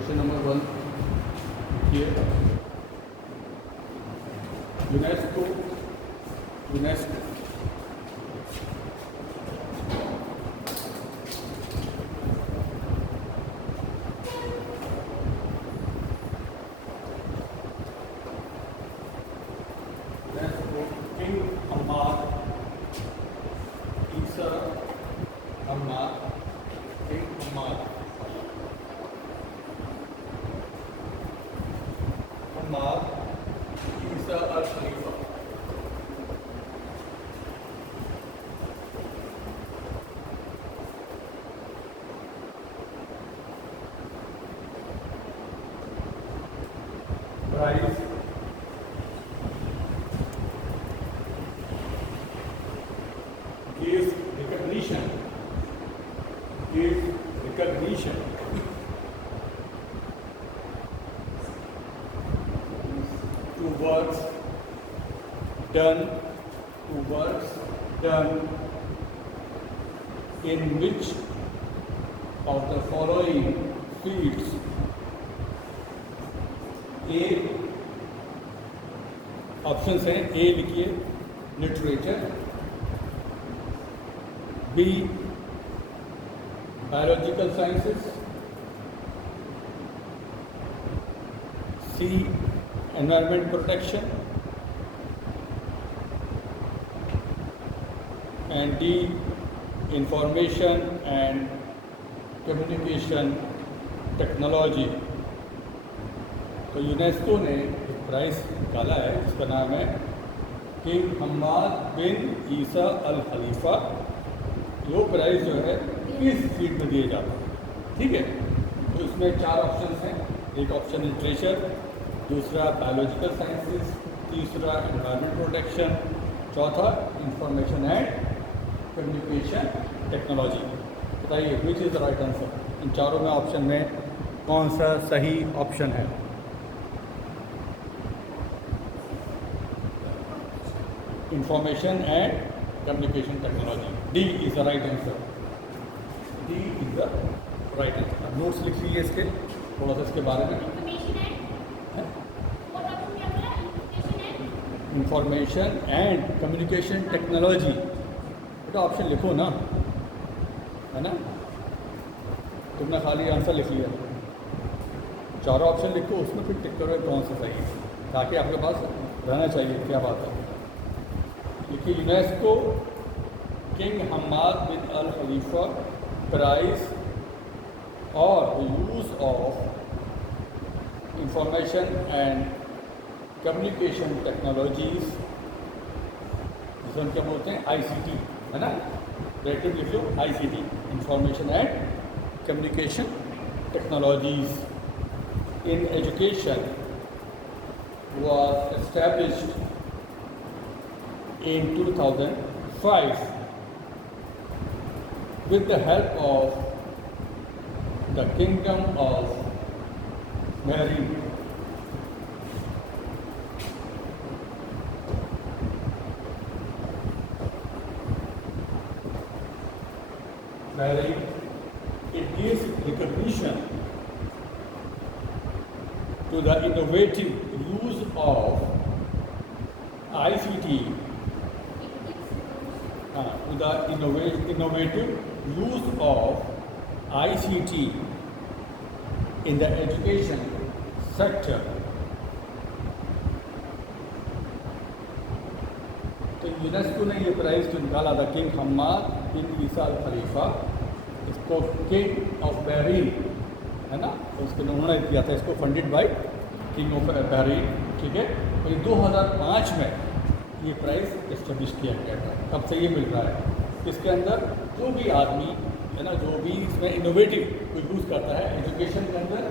Question number 1 देखिए, UNESCO UNESCO king Hammad Isa Hammad king Hammad Isa Al Khalifa prize gives recognition to works done in which of the following fields ए options हैं। A लिखिए literature, B biological sciences, C environment protection and D information and communication technology. तो UNESCO ने एक price निकाला है जिसका नाम है किंग हम्माद बिन ईसा अल खलीफा। वो प्राइज़ जो है किस फील्ड में दिए जाता है, ठीक है। तो इसमें 4 ऑप्शंस हैं। एक ऑप्शन लिटरेचर, दूसरा बायोलॉजिकल साइंसेस, तीसरा एनवायरनमेंट प्रोटेक्शन, चौथा इंफॉर्मेशन एंड कम्युनिकेशन टेक्नोलॉजी। बताइए which is the right answer. इन चारों में ऑप्शन में कौन सा सही ऑप्शन है? Information and communication technology, D is the right answer. D is the right answer. Notes लिख लीजिए इसके, थोड़ा सा इसके बारे में। इंफॉर्मेशन एंड कम्युनिकेशन टेक्नोलॉजी, बेटा ऑप्शन लिखो ना, है ना। तुमने खाली आंसर लिख लिया, चारों ऑप्शन लिखो, उसमें फिर टिक करो कौन सा सही है, ताकि आपके पास रहना चाहिए क्या बात है। देखिए, यूनेस्को किंग हम्माद बिन अल खलीफा प्राइज और use of information and communication technologies, जिसे हम क्या बोलते हैं ICT, है ना। ब्रैकेट लिख लो ICT, information and communication technologies in education was established in 2005 with the help of the Kingdom of Bahrain. Bahrain, it gives recognition to the innovative use of ICT, to the innovative use of ICT in the education sector. तो UNESCO ने ये price जो निकाला था king Hammad बिन ईसा Al खलीफा, इसको king of Bahrain, है ना, तो उसको उन्होंने किया था, इसको funded by king of Bahrain, ठीक है। तो 2005 में ये प्राइस एस्टेब्लिश किया गया था। कब से ये मिल रहा है? इसके अंदर जो भी आदमी, है ना, जो भी इसमें इनोवेटिव कोई यूज़ करता है एजुकेशन के अंदर,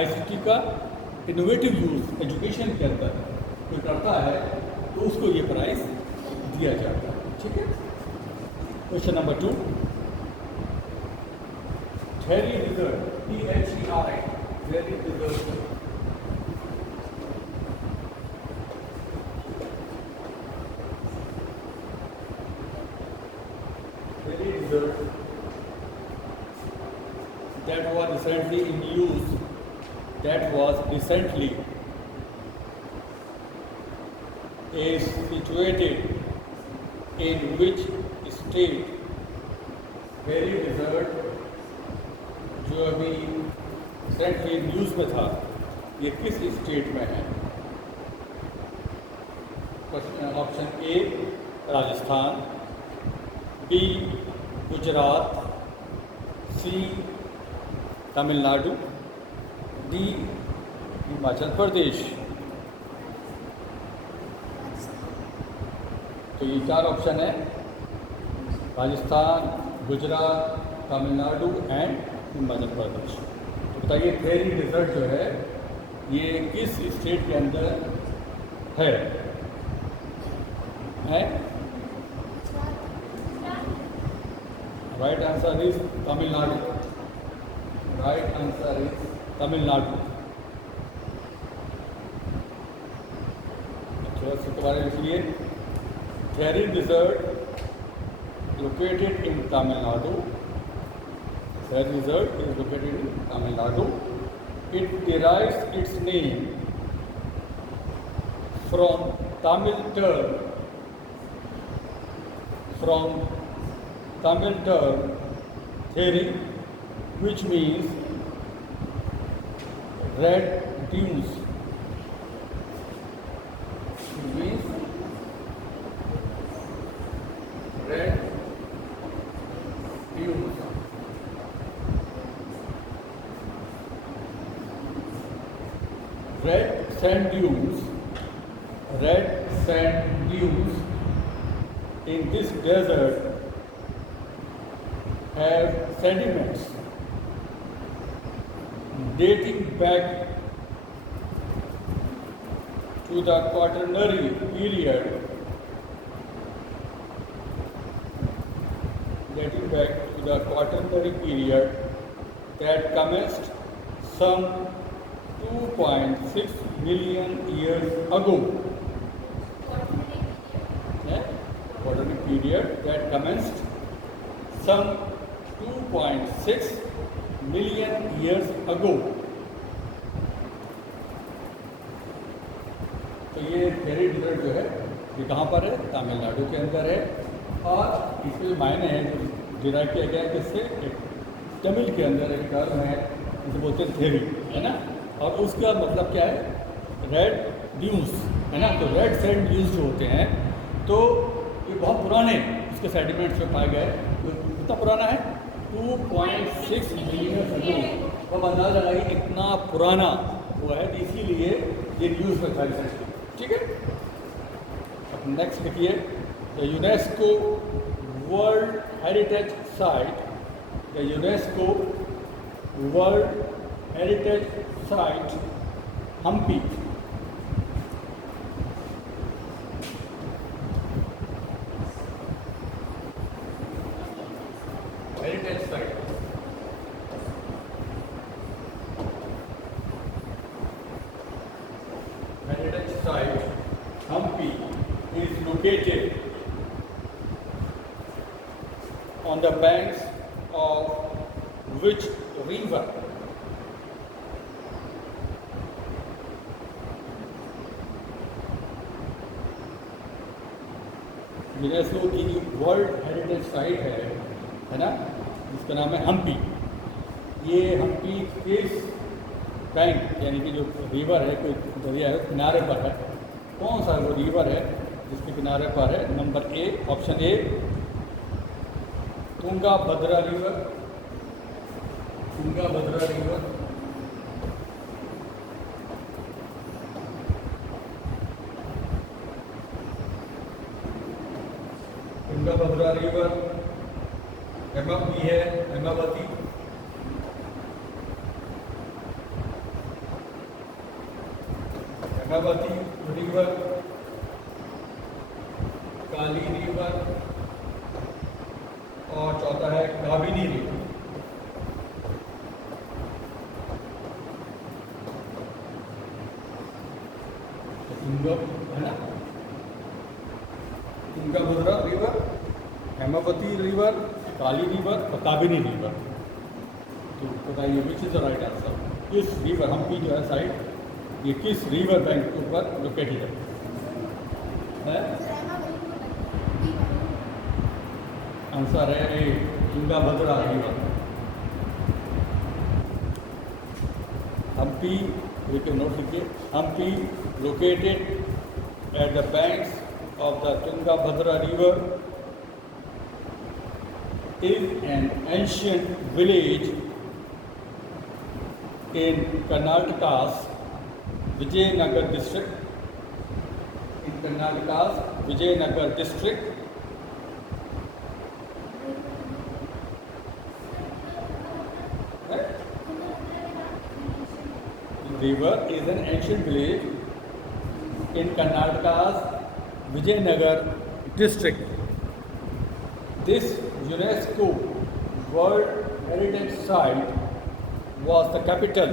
ICT का इनोवेटिव यूज़ एजुकेशन के अंदर कोई करता है तो उसको ये प्राइस दिया जाता है, ठीक है। Question number 2, theory reserve, THERI, theory reserve that was recently in use, that was recently, is situated in which state? Very desert जो अभी रिसेंटली न्यूज़ में था, ये किस स्टेट में है? Option A Rajasthan, B Gujarat, C Tamil Nadu, D Himachal Pradesh. तो ये 4 ऑप्शन है, राजस्थान, गुजरात, तमिलनाडु एंड हिमाचल प्रदेश। तो बताइए थेरी रिजल्ट जो है ये किस स्टेट के अंदर है? Right answer is Tamil Nadu. Right answer is Tamil Nadu. थोड़ा सा दोबारा इसलिए theory result located in Tamil Nadu. The result is located in Tamil Nadu. It derives its name from Tamil term theory, which means red dunes. It means red dunes. Red sand dunes in this desert have sediments dating back to the Quaternary period, that commenced some 2.6 million years ago. Quaternary period that commenced some 2.6 million years ago. तो ये theory result जो है ये कहाँ पर है? तमिलनाडु के अंदर है। और इसके मायने हैं डिराइव किया गया है किससे? तमिल के अंदर एक टर्म है जिसे बोलते हैं थेरी, है ना। और उसका मतलब क्या है? रेड ड्यून्स, है ना। तो रेड सैंड ड्यून्स जो होते हैं तो ये बहुत पुराने उसके सेडिमेंट्स में पाए गए। तो कितना पुराना है? 2.6 मिलियन अगो। अब अंदाजा लगाइए इतना पुराना हुआ है, तो इसीलिए ये न्यूज़ में था रिसेंटली। ठीक है, अब नेक्स्ट लिखिए, UNESCO world heritage site, the UNESCO World Heritage Site Hampi Heritage Site Hampi is located on the banks of which river? UNESCO की वर्ल्ड हेरिटेज साइट है ना, जिसका नाम है हम्पी। ये हम्पी किस बैंक यानी कि जो रिवर है, कोई दरिया है, किनारे पर है? कौन सा वो रिवर है जिसके किनारे पर है? Number A, option A Tungabhadra river, Tungabhadra river, Tungabhadra river, Hemavati है, हेमावती, हेमावती रिवर, काली रिवर और चौथा है काबिनी रिवर। है ना, Tungabhadra river, Hemavati river, Kali river और काबिनी रिवर। तो बताइए which is the right answer. इस रिवर हम्पी जो है साइड ये किस रिवर बैंक के ऊपर लोकेटेड है? आंसर है ए तुंगाभद्रा रिवर। हम्पी लिखे नोट लिखिए, Hampi located at the banks of the Tungabhadra river is an ancient village in Karnataka's Vijayanagar district. In Karnataka's Vijayanagar district. The river is an ancient village in Karnataka's Vijayanagar district. This UNESCO World Heritage Site was the capital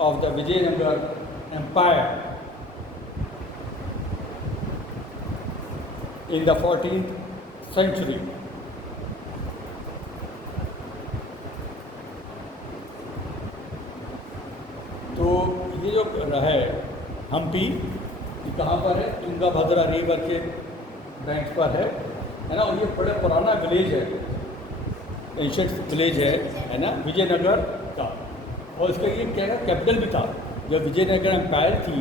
of the Vijayanagar Empire in the 14th century. तो ये जो है हम्पी कहाँ पर है? Tungabhadra river के bank पर है ना। और ये बड़ा पुराना विलेज है, एंशिएंट विलेज है ना, विजयनगर का। और इसका ये क्या है, कैपिटल भी था। जब विजयनगर एम्पायर थी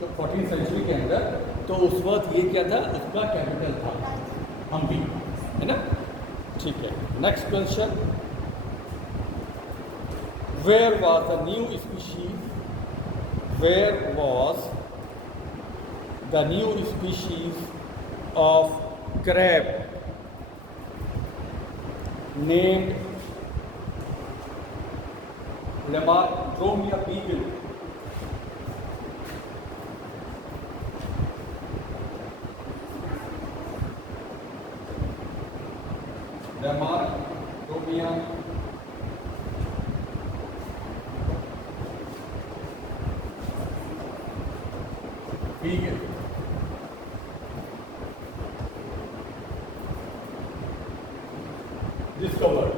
तो 14th सेंचुरी के अंदर, तो उस वक्त ये क्या था, उसका कैपिटल था हम्पी, है ना। ठीक है, next question, where was the new species, where was the new species of crab named Lamarctomia beagle. Lamarctomia beagle. Discovered.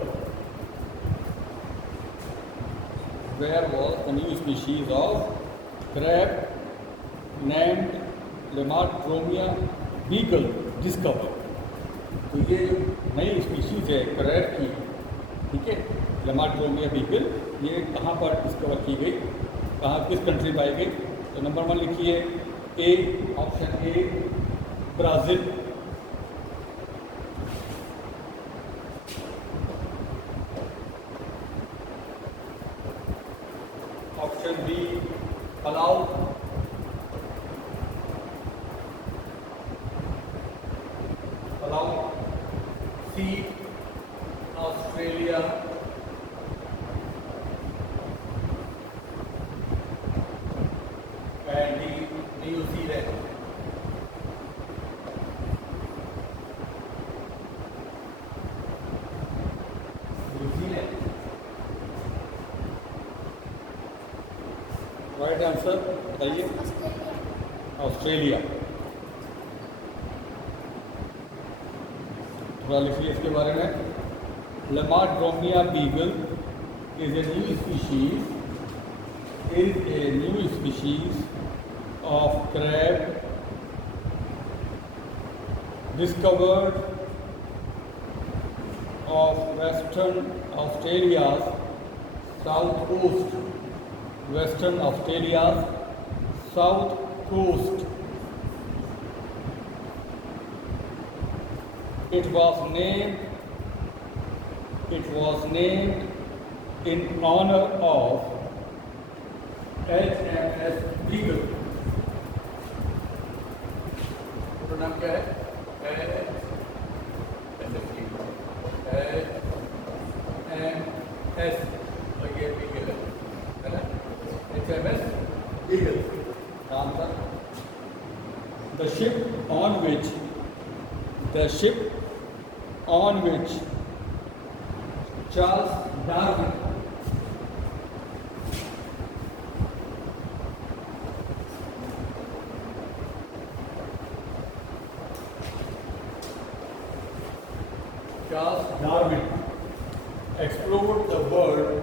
Where was the new species of crab named Lamarctomia beagle discovered? तो ये जो नई species है crab की, ठीक है, Lamarctomia beagle, ये कहाँ पर डिस्कवर की गई, कहाँ, किस कंट्री पाई गई? तो नंबर 1 लिखिए A, option A Brazil, option B Palau, C Australia, and D New Zealand. Right answer बताइए, ऑस्ट्रेलिया। थोड़ा लिखिए इसके बारे में। Lamarctomia beagle is a new species of crab discovered of Western Australia's south coast. Western Australia's south coast. It was named in honor of HMS Beagle. पूरा नाम क्या है? HMS Beagle है ना, HMS Beagle नाम था। The ship on which Charles Darwin explored the world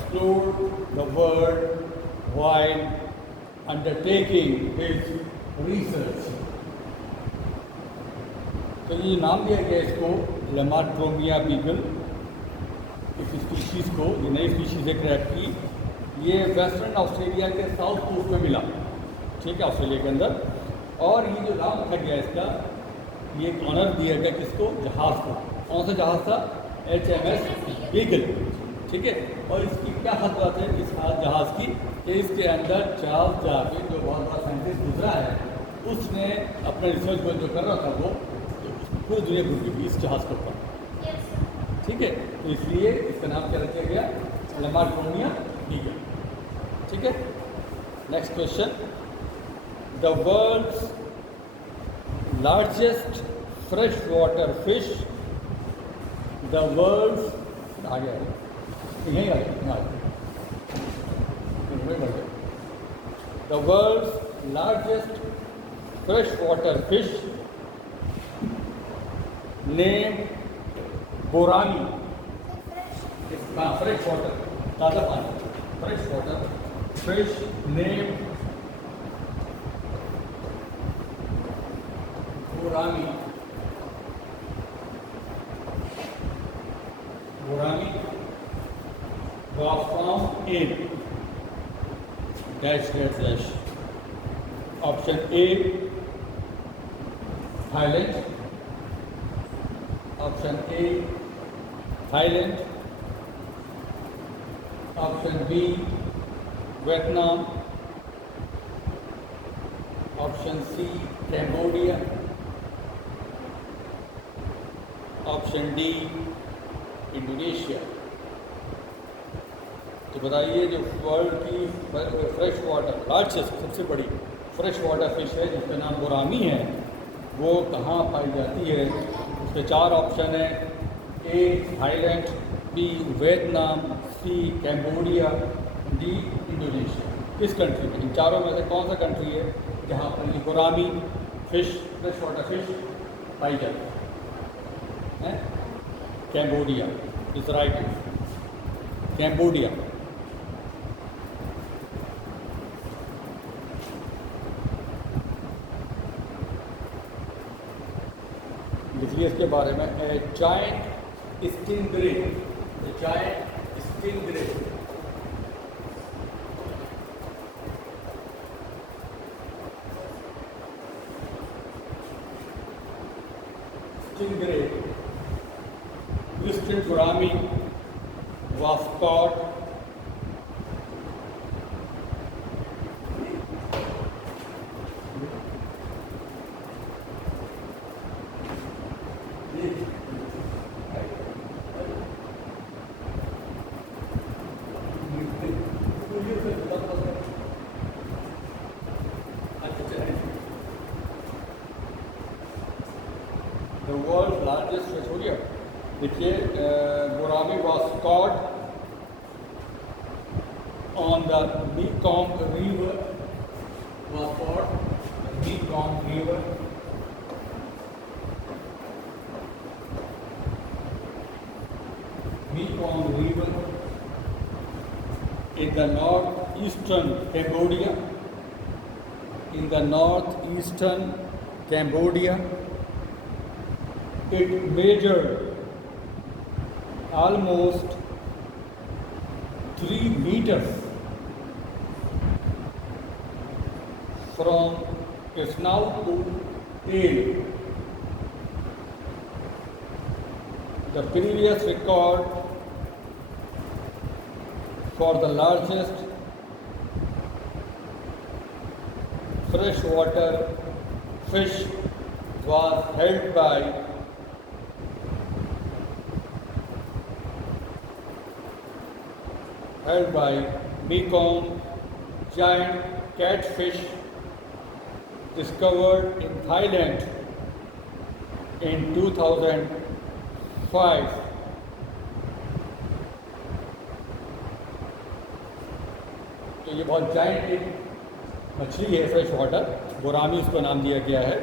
explored the world while undertaking his research. तो ये नाम दिया गया इसको लमाट्रोमिया बीगल, इस स्पीशीज़ को, ये नई स्पीशीज़ है क्रैब की। ये वेस्टर्न ऑस्ट्रेलिया के साउथ कोस्ट में मिला, ठीक है, ऑस्ट्रेलिया के अंदर। और ये जो नाम रखा गया इसका, ये एक ऑनर दिया गया किसको, जहाज़ को। कौन सा जहाज़ था? HMS बीगल, ठीक है। और इसकी क्या खास बात है इस जहाज़ की कि इसके अंदर चार्ल्स डार्विन, जो बहुत बड़ा साइंटिस्ट गुजरा है, उसने अपने रिसर्च को जो कर रहा था वो पूरी दुनिया घूम गई इस जहाज़ के ऊपर, ठीक है। तो इसलिए इसका नाम क्या रखा गया? लमाट्रोमिया बीगल, ठीक है। Next question, the world's largest fresh water fish, the world's आ गया यहीं आ गया, the world's largest fresh water fish name बोरानी। फ्रेश वाटर, ताज़ा पानी, फ्रेश वाटर फिश नेम बोरानी। बोरानी was found in dash dash dash. Option A, Thailand. Option A, Thailand. Option B, Vietnam. Option C, Cambodia. Option D, Indonesia. तो बताइए जो world की fresh water largest सबसे बड़ी फ्रेश वाटर फिश है जिसका नाम बोरामी है, वो कहाँ पाई जाती है? उसके 4 ऑप्शन है। A Thailand, B Vietnam, C Cambodia, D Indonesia. किस कंट्री में? इन चारों में से कौन सा कंट्री है जहाँ पर ये बोरामी फिश, फ्रेश वाटर फिश पाई जाती है? Cambodia is right, Cambodia. लिखिए इसके बारे में, giant stingray, giant stingray. Stingray Christian Burami was caught the world's largest fish हो गया। देखिए बोरामी was caught on the Mekong River, was caught the Mekong River, Mekong River in the northeastern Cambodia, in the northeastern Cambodia. It measured almost 3 meters from snout to tail. The previous record for the largest freshwater fish was held by Mekong giant catfish discovered in Thailand in 2005. तो ये बहुत giant एक मछली है, fresh water, बोरामी इसको नाम दिया गया है।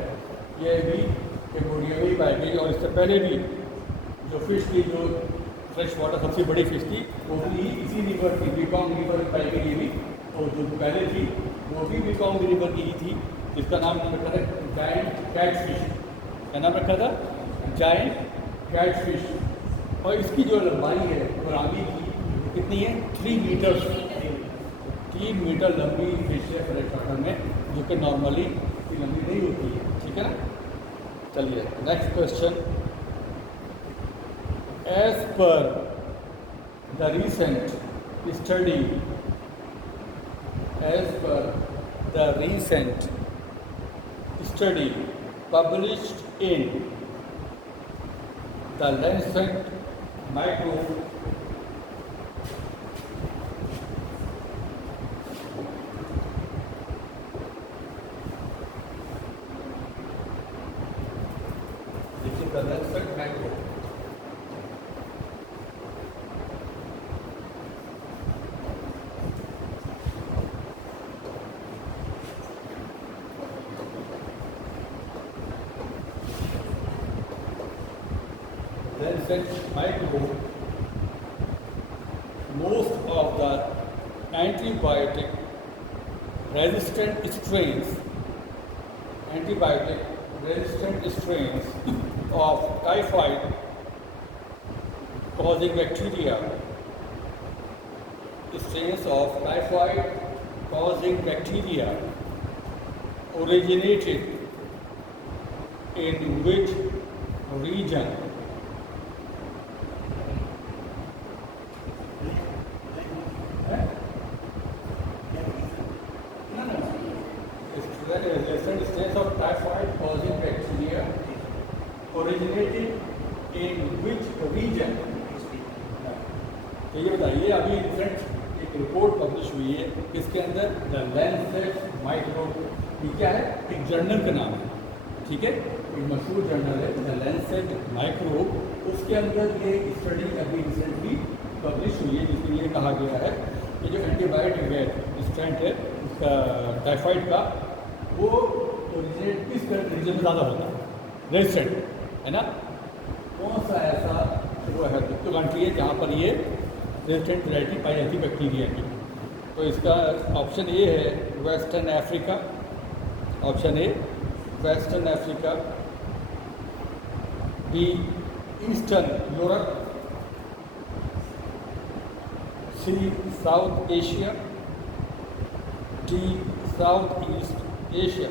ये भी कैम्बोडिया में ही पाई गई और इससे पहले भी जो फिश की जो फ्रेश वाटर सबसे बड़ी फिश थी, वो भी इसी रिवर की, बीकॉन्ग रिवर पाई गई भी, और जो पहले थी वो भी बीकॉन्ग रिवर की ही थी, जिसका नाम रखा था जायंट कैट फिश। क्या नाम रखा था? Giant catfish. और इसकी जो लंबाई है वो रावी की कितनी है? 3 मीटर। 3 मीटर लंबी फिश है फ्रेश वाटर में, जो कि नॉर्मली इतनी लंबी नहीं होती है। ठीक है ना? चलिए next question. As per the recent study, as per the recent study published in the Lancet Micro the Lancet Micro Lancet Micro, most of the antibiotic resistant strains of typhoid causing bacteria, originated in which region? Resistant strains of typhoid causing bacteria originated in which region? तो ये बताइए, अभी recent एक report publish हुई है किसके अंदर? The Lancet micro. ये क्या है? एक जर्नल का नाम है, ठीक है, एक मशहूर जर्नल है द लैंसेट माइक्रो। उसके अंदर ये स्टडी अभी रिसेंटली पब्लिश हुई है, जिसमें ये कहा गया है कि जो एंटीबायोटिक है स्ट्रेंथ है उसका टाइफाइड का, वो ओरिजिनेट किस रीजन में ज़्यादा होता है? रेजिस्टेंट है ना? कौन सा ऐसा वो है तो कंट्री है जहाँ पर ये रेजिस्टेंट वैरायटी पाई जाती है बैक्टीरिया की? तो इसका ऑप्शन ए है western Africa, option A western Africa, B eastern Europe, C south Asia, D south east Asia.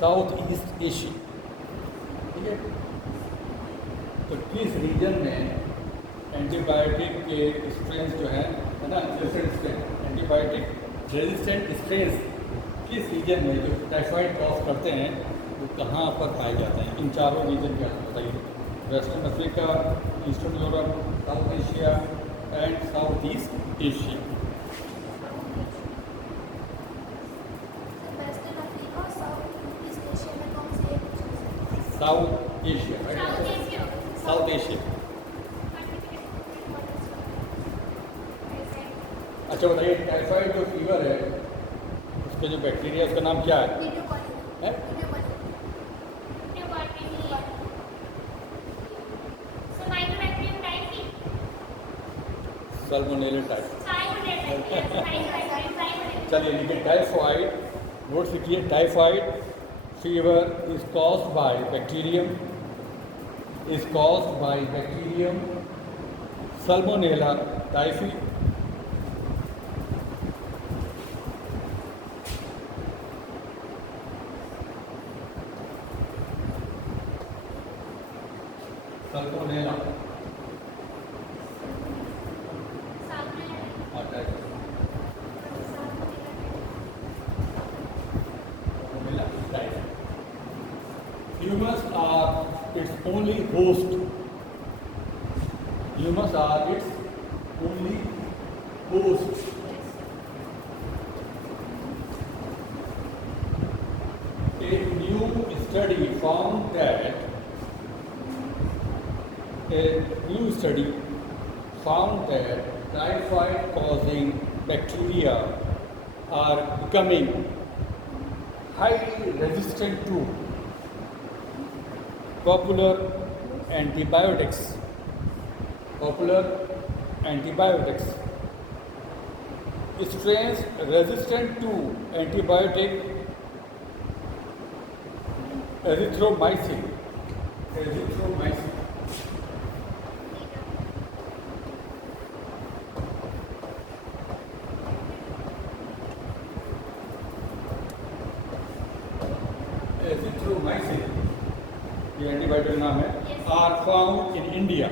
South east Asia, ठीक है। तो किस रीजन में एंटीबायोटिक के स्ट्रेंस जो है ना, एंटीबायोटिक रेजिस्टेंट स्ट्रेंस किस रीजन में जो टाइफाइड कॉज करते हैं वो कहाँ पर पाए जाते हैं? इन चारों रीजन क्या बताइए? Western Africa, eastern Europe, south Asia and south east Asia. South Asia, right? South Asia. अच्छा बताइए, टाइफाइड जो फीवर है उसके जो बैक्टीरिया उसका नाम क्या है? Salmonella type. चलिए लिखिए टाइफाइड, नोट लिखिए typhoid fever is caused by bacterium, Salmonella typhi, Salmonella typhi. Humans are its only host. Humans are its only host. A new study found that typhoid causing bacteria are becoming highly resistant to popular antibiotics. Popular antibiotics. Strains resistant to antibiotic erythromycin. Erythromycin. Erythromycin, ये antibiotic नाम है, are found in India,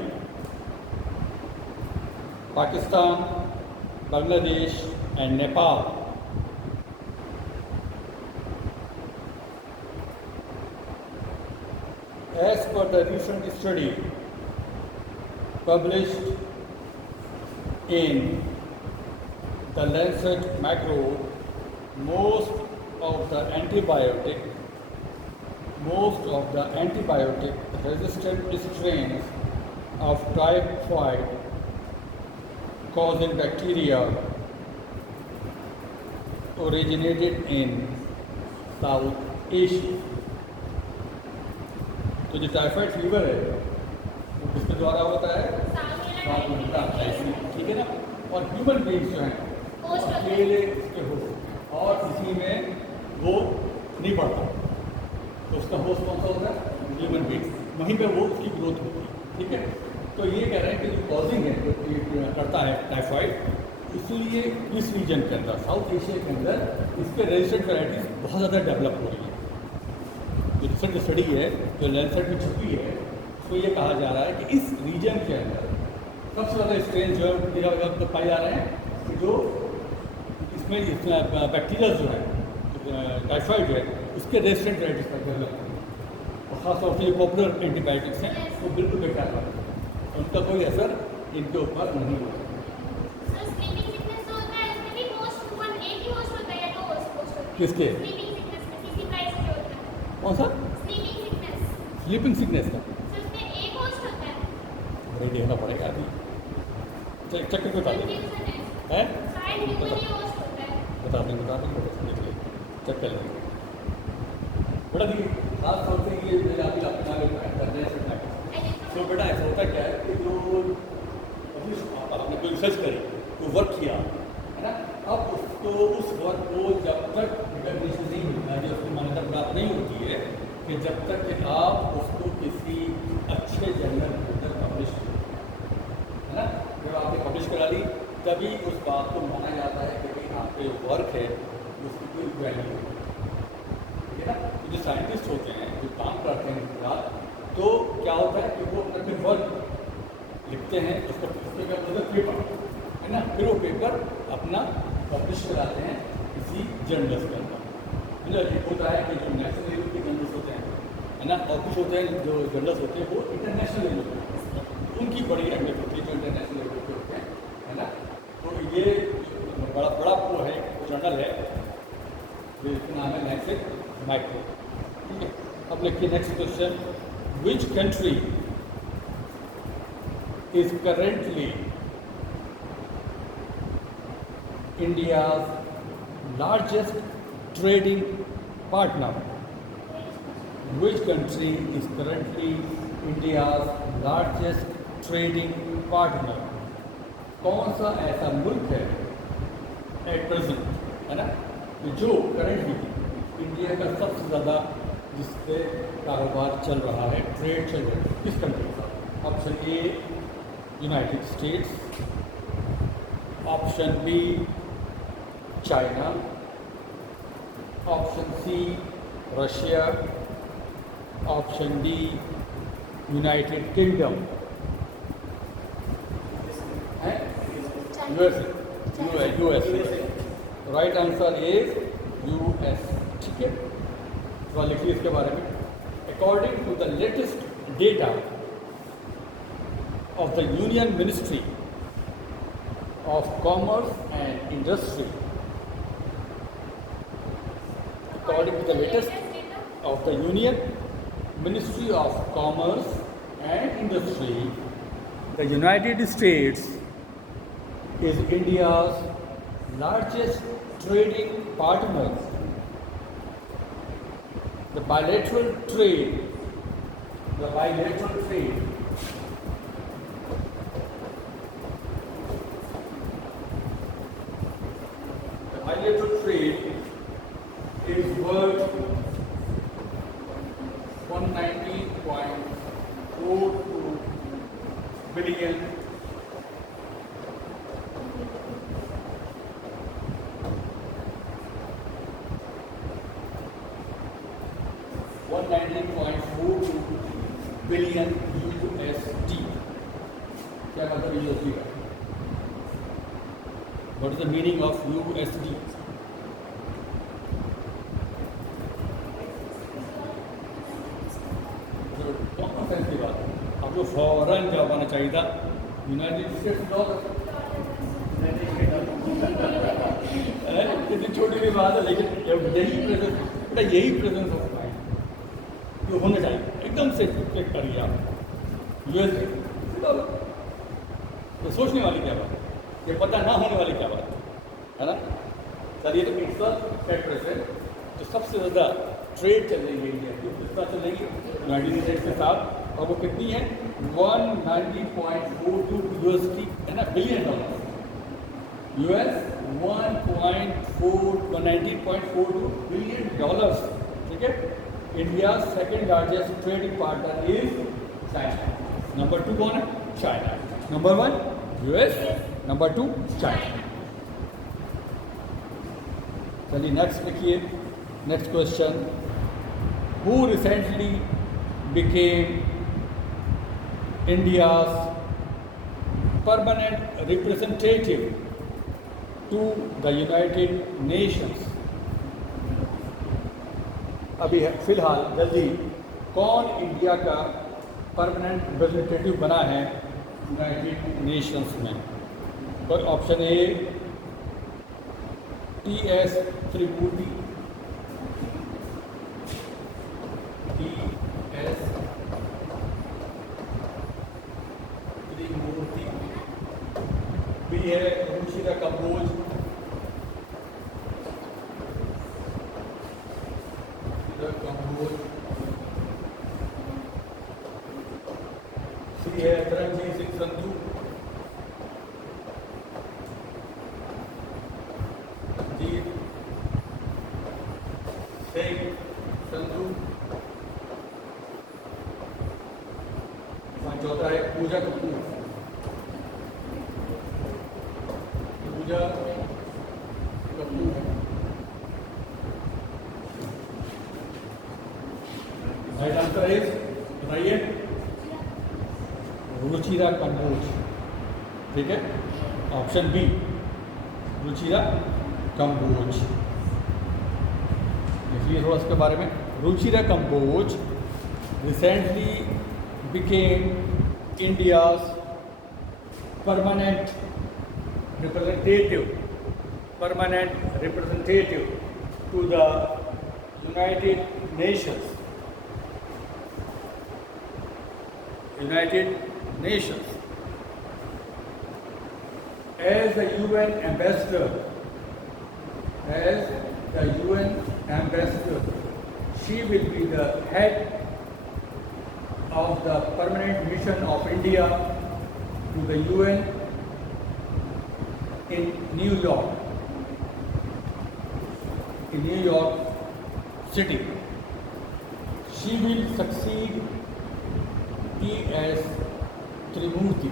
Pakistan, Bangladesh and Nepal. As per the recent study published in the Lancet Macro, most of the antibiotic resistant strains of typhoid causing bacteria originated in South Asia. तो जो typhoid fever है वो किसके द्वारा होता है? Salmonella typhi, ठीक है ना. और ह्यूमन बींग्स जो हैं अकेले इसके हो और किसी में वो नहीं बढ़ता, तो उसका होस्ट कौन सा होता है? Human beings. वहीं पे वो उसकी ग्रोथ होती है, ठीक है. तो ये कह रहे हैं कि जो कॉजिंग है जो करता है टाइफाइड, इसलिए इस रीजन के अंदर साउथ एशिया के अंदर इसके रेजिस्टेंट वैराइटीज़ बहुत ज़्यादा डेवलप हो रही है. जो रिसेंट स्टडी है जो लैंसेट में छपी है उसको ये कहा जा रहा है कि इस रीजन के अंदर सबसे ज़्यादा स्ट्रेन जो है तो पाए जा रहे हैं कि जो इसमें बैक्टीरिया जो है टाइफाइड है उसके रेजिस्टेंट वैराइटीज पर डेवलप है. और ख़ासतौर से जो पॉपुलर एंटीबायोटिक्स हैं वो बिल्कुल बेकार है, उनका कोई असर इनके ऊपर नहीं हुआ. किसके? कौन सा? स्लीपिंग सिकनेस का भाई देखना पड़ेगा अभी, चेक करके बता देंगे. हैं? बता देंगे चेक कर लेंगे. बेटा देखिए खास तौर से ये मेरा अभी अपना करने से तो बेटा ऐसा होता क्या है कि जो आपने कोई रिसर्च करी, कोई वर्क किया है ना, अब उसको उस वर्क को जब तक रिकग्निशन नहीं मिलता है, उसकी मान्यता प्राप्त नहीं होती है कि जब तक कि आप उसको किसी अच्छे जर्नल के अंदर पब्लिश करें, है ना. जब आपने पब्लिश करा ली तभी उस बात को माना जाता है कि भाई आपके जो वर्क है उसकी कोई वैल्यू है, ठीक है ना. तो जो साइंटिस्ट होते हैं जो काम करते हैं रात, तो क्या होता है कि वो अपने वर्क लिखते हैं, उसका पेपर है ना, फिर वो पेपर अपना पब्लिश कराते हैं किसी जर्नल्स के अंदर. एक होता है कि जो नेशनल लेवल के जर्नल्स होते हैं है ना, और कुछ होते हैं जो जर्नल्स होते हैं वो इंटरनेशनल लेवल के, उनकी बड़ी अहमियत होती है जो इंटरनेशनल लेवल के होते हैं, है ना. तो ये बड़ा वो है जर्नल है जिसका नाम है लैंसेट माइक्रो, ठीक है. अब लिखिए next question, which country is currently India's largest trading partner? Which country is currently India's largest trading partner? कौन सा ऐसा मुल्क है एट प्रेजेंट, है ना, जो करेंटली इंडिया का सबसे ज़्यादा जिससे कारोबार चल रहा है, ट्रेड चल रहा है, किस कंट्री का? Option A United States, option B China, option C Russia, option D United Kingdom. USA. Right answer is US, ठीक है. तो लिखिए इसके बारे में. According to the latest data of the Union Ministry of Commerce and Industry, according to the latest of the Union Ministry of Commerce and Industry, the United States is India's largest trading partner. The bilateral trade, the bilateral trade. The bilateral trade is worth 190.42 billion billion USD. क्या मतलब USD का? What is the meaning of USD? Common sense की बात, आपको फौरन जवाब आना चाहिए था यूनाइटेड स्टेट्स डॉलर। इतनी छोटी सी बात है, लेकिन यही प्रेजेंस ऑफ माइंड जो होना चाहिए, एकदम से चेक करिए आप यूएसडी डॉलर। तो सोचने वाली क्या बात है, ये पता ना होने वाली क्या बात है ना। चलिए, तो इट्स एट प्रेजेंट जो सबसे ज़्यादा ट्रेड चल रही है इंडिया की, किस तरह चल रही है यूनाइटेड स्टेट्स के साथ, और वो कितनी है 190.42 USD है ना, billion dollar. US 190.42 billion dollars, ठीक है। India second largest trading partner is China. Number 2 कौन है? China. Number 1 US, number 2 China. चलिए नेक्स्ट लिखिए, next question, who recently became India's permanent representative to the United Nations. अभी फिलहाल जल्दी कौन इंडिया का परमानेंट रिप्रेजेंटेटिव बना है यूनाइटेड नेशंस में? तो option A TS Tirumurti, TS Tirumurti. B है रुचिरा कंबोज, सी है तरनजीत सिंह संधू, जीत सिंह संधू। चौथा है Pooja Kapoor, Pooja Kapoor. Right answer is, बताइए, रुचिरा कंबोज, ठीक है। Option B Ruchira Kamboj. देखिए थोड़ा इसके बारे में। Ruchira Kamboj recently became India's permanent representative to the United Nations. As the UN ambassador, she will be the head of the permanent mission of India to the UN in New York City. She will succeed TS त्रिमूर्ति।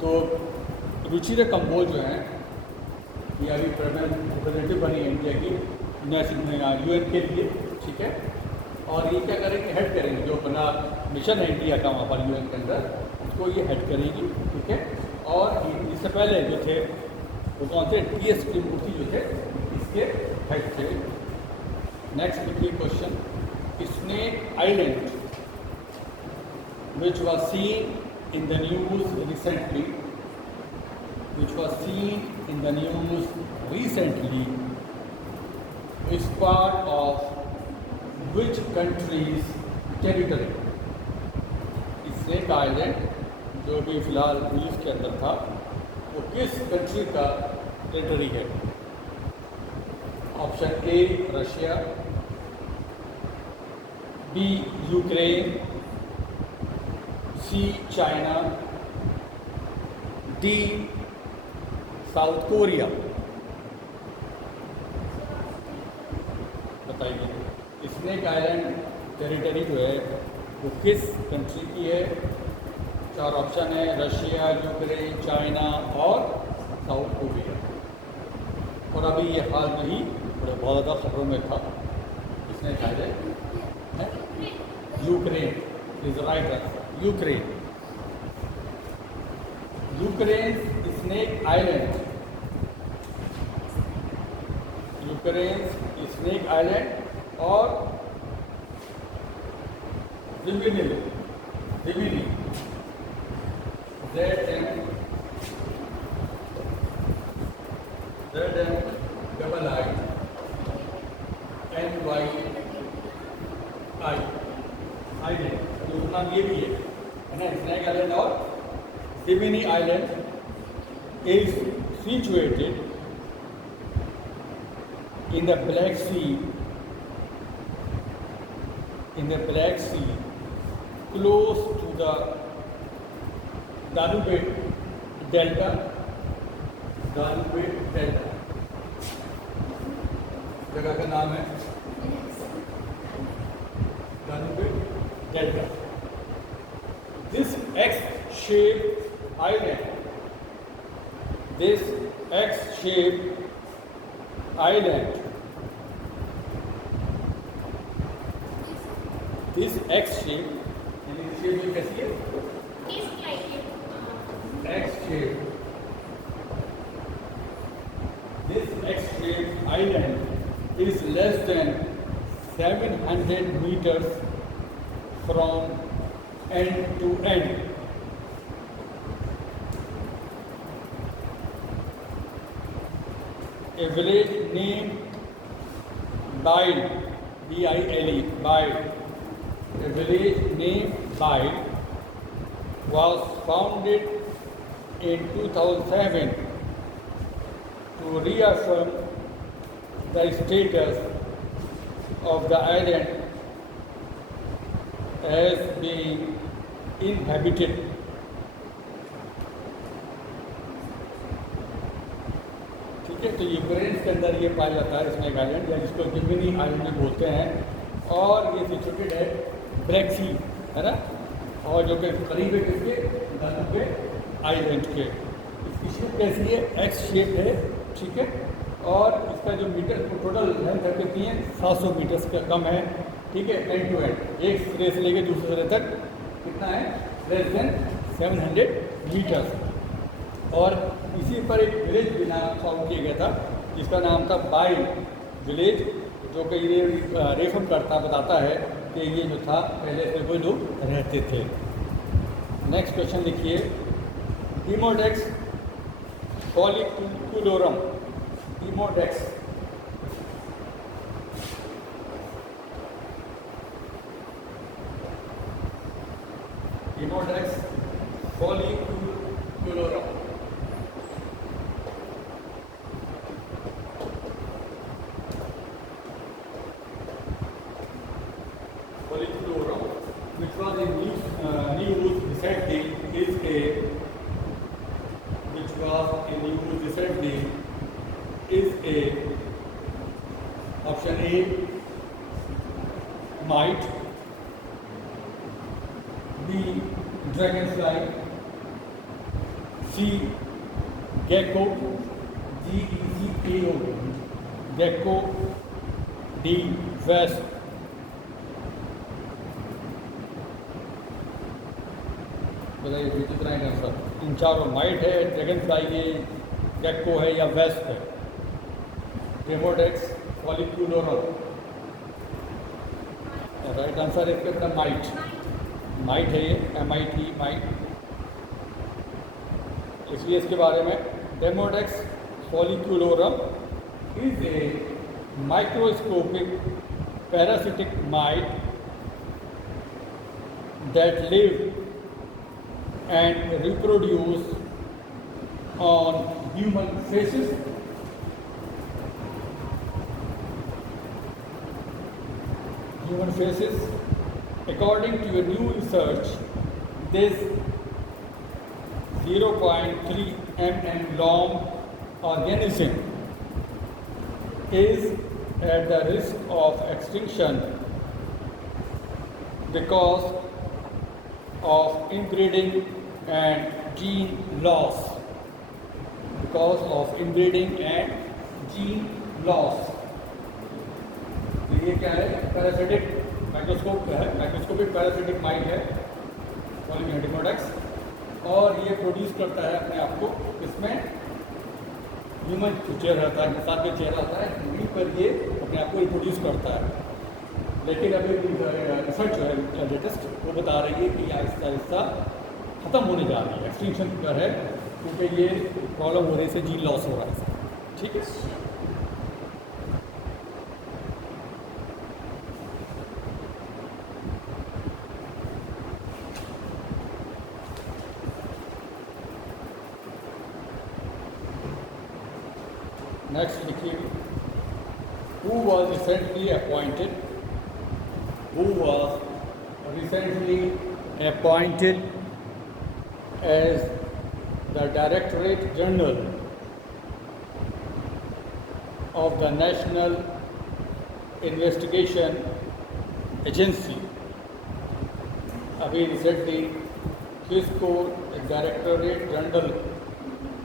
तो रुचिरा कंबोज जो है ये अभी permanent representative बनी है India की UN के लिए, ठीक है। और ये क्या करेंगे, हेड करेंगे जो अपना मिशन है इंडिया का वहाँ पर UN के अंदर, उसको ये हेड करेगी, ठीक है। और इससे पहले जो थे वो कौन थे? TS त्रिमूर्ति जो थे इसके हेड थे। नेक्स्ट देखिए question, snake island which was seen in the news recently, is part of which country's territory? Snake island जो भी फिलहाल न्यूज़ के अंदर था वो किस कंट्री का टेरिटरी है? Option A Russia, B. Ukraine, C. China, D. South Korea. बताइए स्नेक आइलैंड टेरिटरी जो है वो किस कंट्री की है? चार ऑप्शन है, रशिया, यूक्रेन, चाइना और साउथ कोरिया। और अभी ये हाल में ही बहुत ज़्यादा खबरों में था। स्नेक आइलैंड है Ukraine is right answer. Ukraine snake island, Ukraine snake island और जिमिनी ZMIINY आइलैंड, तो नाम ये भी है ना, स्नेक आइलैंड और Gemini island is situated in the Black Sea, close to the Danube Delta. जगह का नाम है Danube Delta. This X-shaped island, this X-shaped island, this X-shape, यानी शेप में कैसी है? X-shape. This X-shaped island is less than 700 meters from end to end. A village named Bile, B-I-L-E, Bile. A village named Bile was founded in 2007 to reaffirm the status of the island as being inhabited. ठीक है, तो Ukraine के अंदर ये पाया जाता है snake island, या जिसको जिमिनी आइलैंड भी बोलते हैं, और ये सिचुएटेड है ब्लैक सी, है ना, और जो कि करीब है किसके? दानूबे आइलैंड के। इसकी शेप कैसी है? एक्स शेप है, ठीक है, और इसका जो मीटर टोटल लेंथ है कितनी है? 700 मीटर्स का कम है, ठीक है, एंड टू एंड, एक सिरे से लेकर दूसरे सिरे तक कितना है? Less than 700 meters. और इसी पर एक विलेज भी नाम फाउंड किया गया था जिसका नाम था बाइल विलेज, जो कि ये रेफर करता बताता है कि ये जो था पहले से कोई लोग रहते थे। नेक्स्ट क्वेश्चन लिखिए, हीमोडेक्स फॉलिकुलोरम, हीमोडेक्स फॉलिकुलोरम which was in news recently is a option A mite, B dragonfly, C gecko, GECKO gecko, D wasp। बताइए कितना है आंसर? इन चारों माइट है, ड्रैगन फ्लाई है, गेक्को है या वेस्प है? डेमोडेक्स फॉलिकुलोरम, राइट आंसर है इसका माइट है ये, MIT माइट। इसलिए इसके बारे में Demodex folliculorum is a microscopic parasitic mite that live and reproduce on human faces, according to a new research, this 0.3 mm long organism is at the risk of extinction because of inbreeding and gene loss. Because of inbreeding and gene loss. तो ये क्या है? Parasitic microscope का है, microscopic parasitic might है, पॉलीहेडिमोडेक्स, और ये produce करता है अपने आप को, इसमें ह्यूमन चेहरा रहता है, इंसान का चेहरा होता है, वहीं पर ये अपने आप को रिप्रोड्यूस करता है। लेकिन अभी रिसर्च जो है लेटेस्ट वो बता रही है कि ये आहिस्ता आहिस्ता ख़त्म होने जा रही है, एक्सटिंक्शन पर है, क्योंकि ये प्रॉब्लम हो रही है, जीन लॉस हो रहा है इसका। ठीक है। नेक्स्ट लिखिए, who was recently appointed as the Directorate General of the National Investigation Agency। अभी रिसेंटली किसको directorate general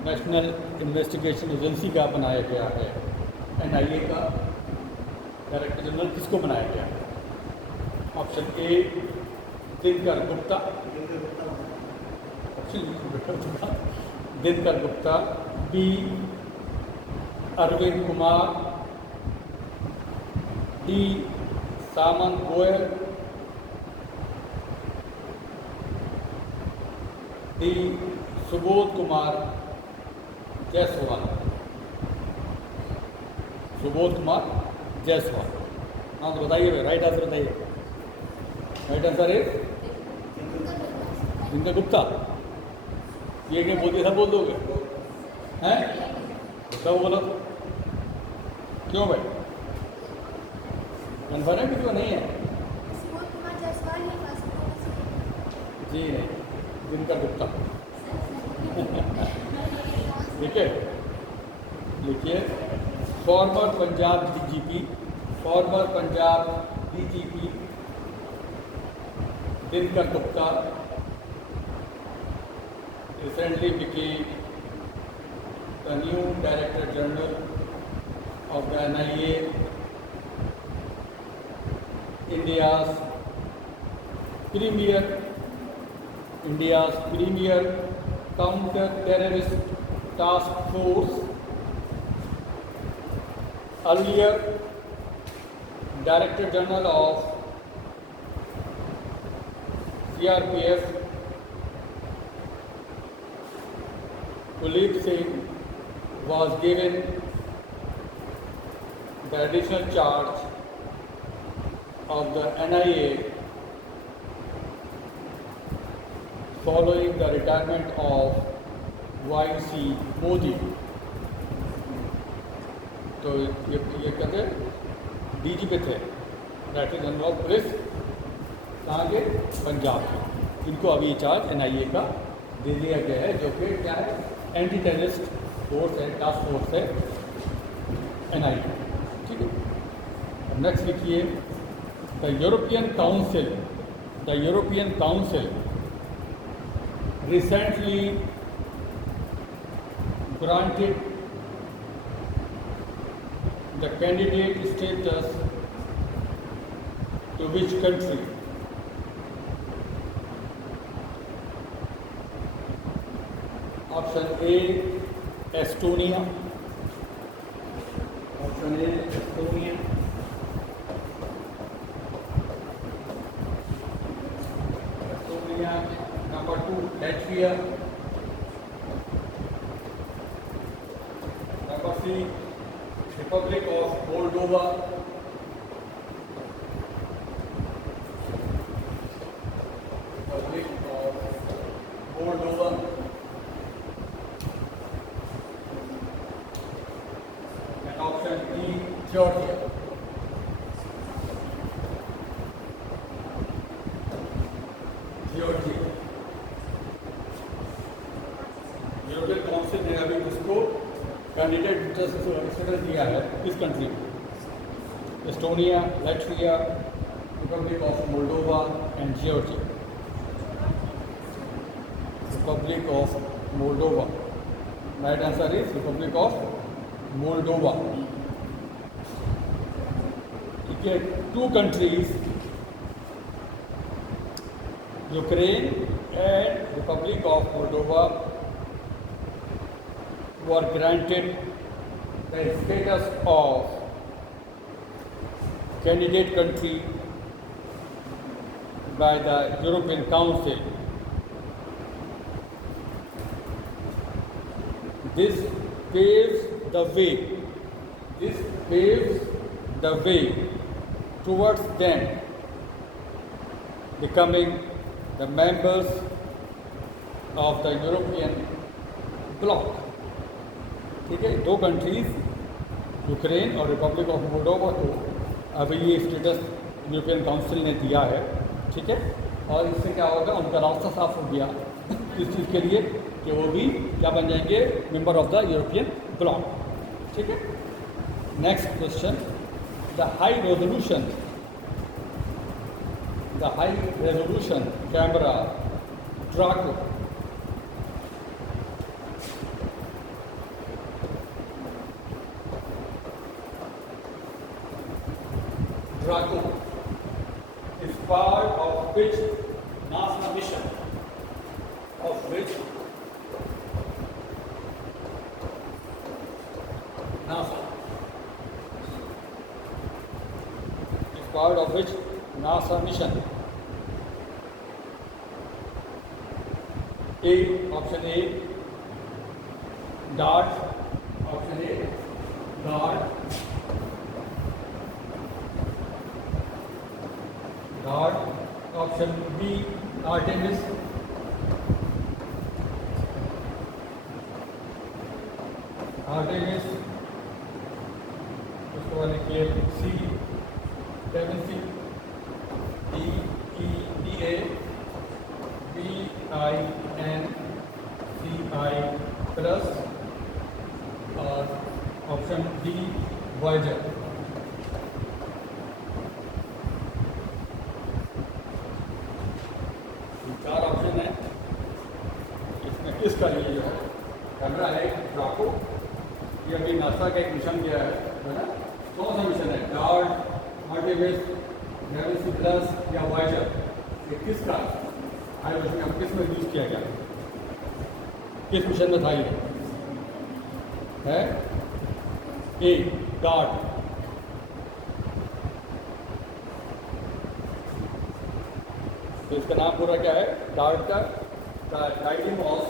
national investigation agency का बनाया गया है? NIA का डायरेक्टर जनरल किसको बनाया गया है? Option A Dinkar Gupta, Dinkar Gupta, B Arvind Kumar, D Samant Goel, D Subodh Kumar Jaiswal. Subodh Kumar Jaiswal. हाँ तो बताइए भाई, राइट आंसर बताइए। राइट आंसर है दिनकर गुप्ता। ये क्या बोल दिया, सब बोल दोगे हैं? सब बोलो तो क्यों भाई? कन्फर्म है कि क्यों नहीं है? जी नहीं, दिनकर गुप्ता। ठीक है, लिखिए, farmer Punjab DGP Dinkar Gupta recently became the new Director General of the NIA, India's premier counter-terrorist task force. Earlier Director General of CRPF Kuleep Singh was given the additional charge of the NIA following the retirement of YC Modi। तो ये कहते DG पे थे, director general of police, कहाँ के? पंजाब के। इनको अभी चार्ज NIA का दे दिया गया है, जो कि क्या है? एंटी टेररिस्ट फोर्स है, टास्क फोर्स है NIA। ठीक है। नेक्स्ट लिखिए, the European council recently granted the candidate status to which country? Option A Estonia, option A Estonia, number 2 Latvia, number C Republic of Moldova, and option D Georgia। Giorgia. European council ने अभी उसको candidate status दिया है इस country को, Estonia, Latvia, Republic of Moldova and Giorgia. Republic of Moldova, right answer is Republic of Moldova. ठीक है, 2 countries, Ukraine and Republic of Moldova, were granted the status of candidate country by the European Council. This paves the way. This paves the way towards them becoming the members of the European bloc. ठीक है, 2 countries Ukraine और Republic of Moldova को अभी ये status European council ने दिया है। ठीक है, और इससे क्या होगा, उनका रास्ता साफ हो गया इस चीज़ के लिए कि वो भी क्या बन जाएंगे, member of the European bloc. ठीक है, next question, the high resolution camera Draco is part of which NASA mission? Of which NASA is part of which NASA mission? Option A, DART. Option A, DART. Option B, Artemis. उसको लिखिए C, 7C, D, E, D, A, B, I, N, C, I plus, और option D, Voyager। इसका ये जो है camera है ड्राको, ये अभी नासा का एक मिशन गया है ना, कौन सा मिशन है, डार्ट, आर्टेमिस, गैलेक्सी प्लस या वॉयेजर, ये किसका हाई वर्जन में किस में यूज़ किया गया, किस मिशन में था ये है? ए, डार्ट। तो इसका नाम पूरा क्या है, डार्ट का डाइडिमॉस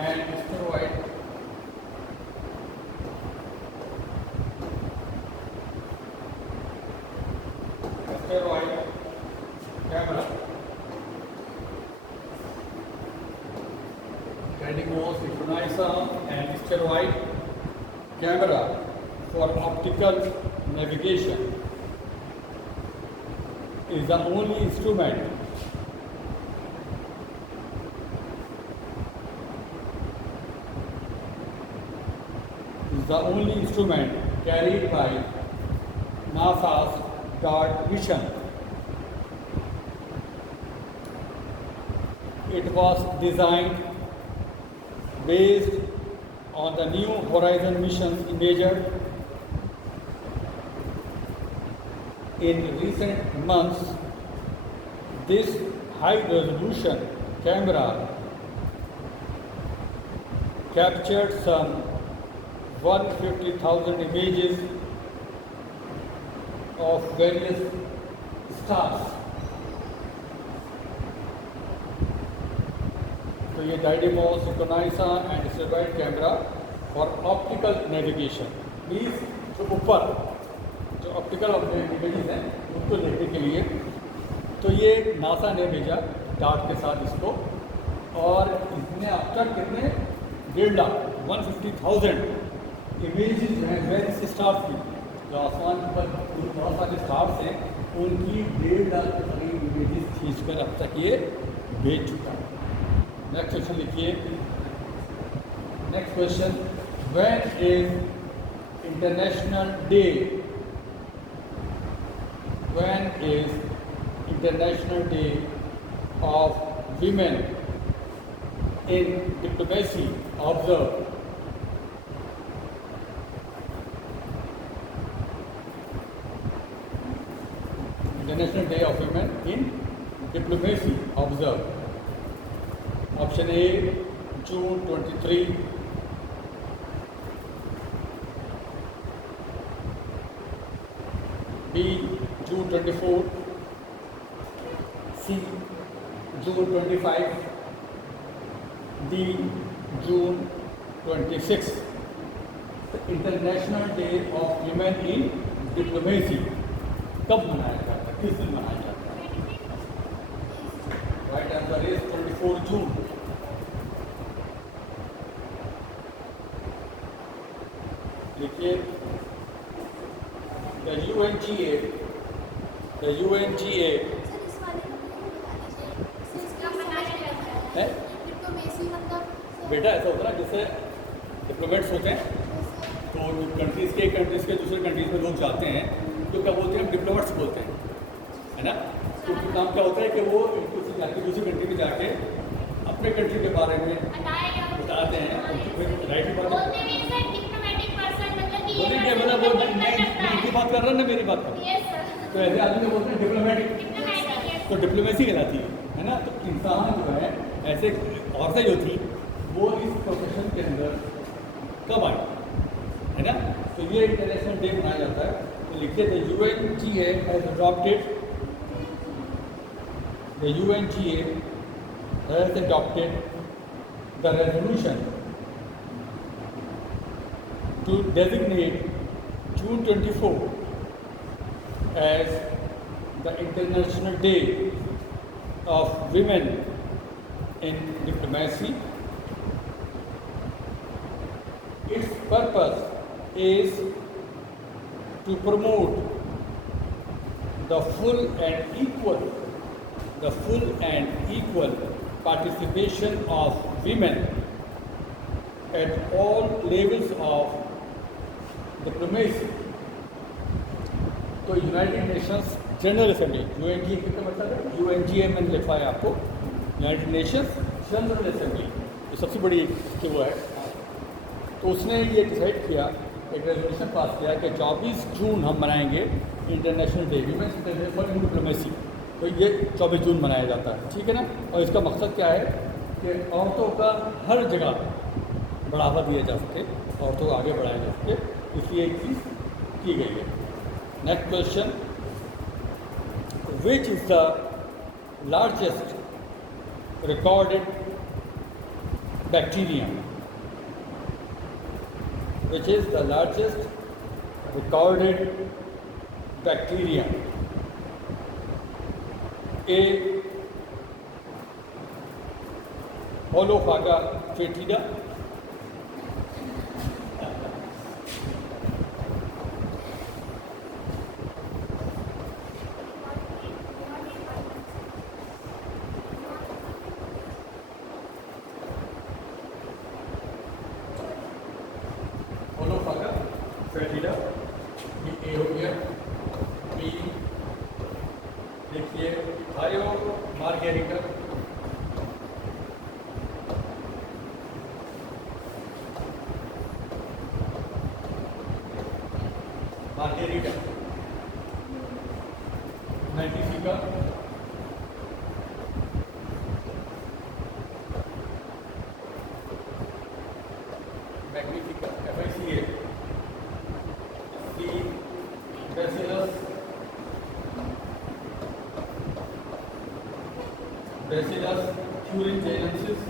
and asteroid camera, Cadimos, Iconiza and asteroid camera for optical navigation is the only instrument carried by NASA's DART mission. It was designed based on the New Horizon missions imagered in recent months. This high-resolution camera captured some 150,000 images of various stars. तो ये डायडेमो, synchronised and stabilised camera for optical navigation. Please जो ऊपर जो optical images हैं उनको देखने के लिए, तो ये नासा ने भेजा डार्ट के साथ इसको, और इसने अब तक कितने 1.5 लाख 150,000 इमेजेस जो हैं वेरियस स्टार्स की, जो आसमान पर बहुत सारे स्टार्स हैं उनकी 1.5 लाख के करीब इमेजेस खींचकर अब तक ये भेज चुका है। नेक्स्ट क्वेश्चन लिखिए। Next question, when is international day, when is international day of women in diplomacy observe? International Day of Women in Diplomacy observed. Option A, June 23. B, June 24. C, June 25. D, June 26. The International Day of Women in Diplomacy कब मनाया जाता है, किस दिन मनाया जाता है? Right answer is 24 जून। देखिए, द UNGA है बेटा, ऐसा होता है जैसे डिप्लोमेट्स होते हैं तो कंट्रीज़ के दूसरे कंट्रीज़ में लोग जाते हैं तो क्या बोलते हैं, डिप्लोमेट्स बोलते हैं, है ना। तो उनका काम क्या होता है कि वो दूसरी कंट्री में जाके अपने कंट्री के बारे में बताते हैं। राइट ही बात है, मतलब वो इनकी बात कर रहा है ना, मेरी बात कर रहा है। तो ऐसे आदमी को बोलते हैं डिप्लोमेटिक, तो डिप्लोमेसी कहलाती है ना। तो इंसान जो है ऐसे औरतें जो थी वो इस प्रोफेशन के अंदर कब आई, है ना। तो ये इंटरनेशनल डे मनाया जाता है। तो लिखिए, the UNGA has adopted the resolution to designate June 24 as the International Day of Women in Diplomacy. Its purpose is to promote the full and equal participation of women at all levels of diplomacy. तो United Nations general assembly, UNGA कितना मतलब है, UNGA मैंने लिखा है आपको, United Nations general assembly, जो सबसे बड़ी कि वो है। तो उसने ये डिसाइड किया, एक रेजोल्यूशन पास किया कि 24 जून हम मनाएंगे international day women's day for diplomacy. तो ये 24 जून मनाया जाता है, ठीक है ना। और इसका मकसद क्या है कि औरतों का हर जगह बढ़ावा दिया जा सके, औरतों को आगे बढ़ाया जा सके, इसलिए एक चीज़ की गई है। Next question, which is the largest recorded bacteria? Which is the largest recorded bacteria? A, Holophaga foetida. Foetida, ये ए हो गया। बी देखिए, Thiomargarita, magnifica, FICA, C, Bacillus thuringiensis,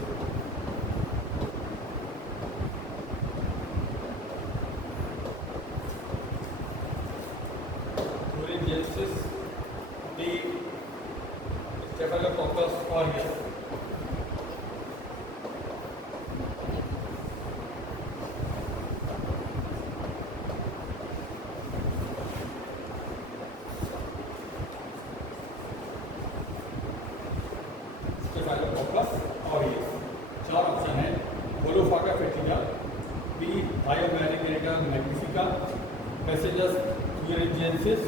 Staphylococcus aureus. चार ऑप्शन है, Holophaga foetida, B Thiomargarita magnifica, Bacillus thuringiensis,